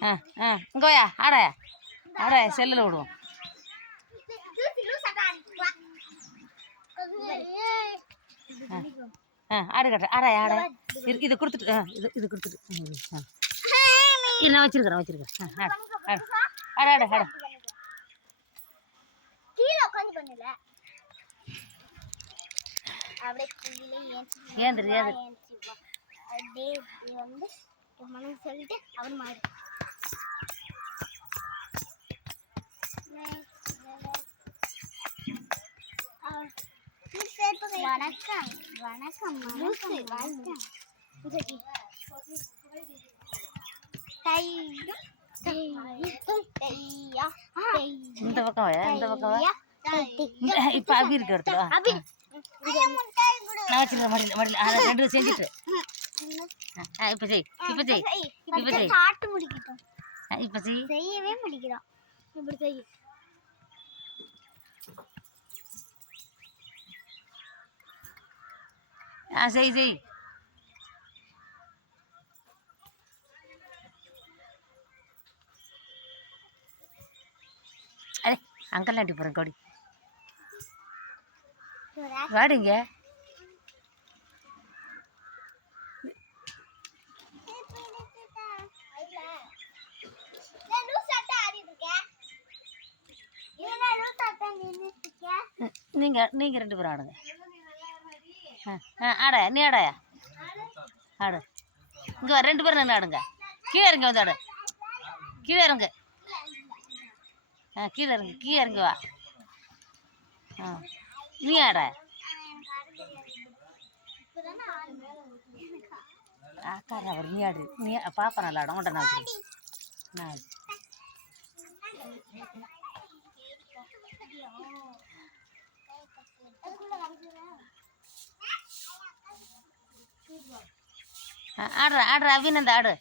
ஆ ஆ இங்கோயா ஆட ஆட செல்லில் விடுவோம். ஆடு கட்டுற ஆடாயா ஆட இது கொடுத்துட்டு இது கொடுத்துட்டு நான் வச்சிருக்கிறேன் ஆட ஆட ஆட ஏந்திரு சொல்லிட்டு அவர் மாறி வணக்கம் வணக்கம் வணக்கம் இந்த பக்கம் இந்த பக்கம் இப்போ அபி இருக்கு இடத்துல நான் வச்சிருக்கேன் மடியில் மடியில் ரெண்டு செஞ்சுட்டு இப்போ செய் இப்போ செய் இப்போ செய் சாப்பிட்டு முடிக்கட்டும். இப்போ செய் செய்யவே முடிக்கிறோம். இப்படி செய். செய் செய் அடே அங்கெல்லாம் அடி போகிறேன் கொடி வாடிங்க நீங்கள் ரெண்டு பேரும் ஆடுங்க. ஆட நீ ஆடாயா ஆடு இங்கே ரெண்டு பேரும் நின்று ஆடுங்க. கீழே இறங்க வந்து ஆடு கீழே இறங்கு கீழே இறங்கு கீழே இறங்கி வா நீ ஆட ஆக்கார அவர் நீ ஆடு நீ பாப்பா நல்லா ஆடும் உன்ட்ட நான் நான் ஆடுற ஆடுற அபிநந்த ஆடு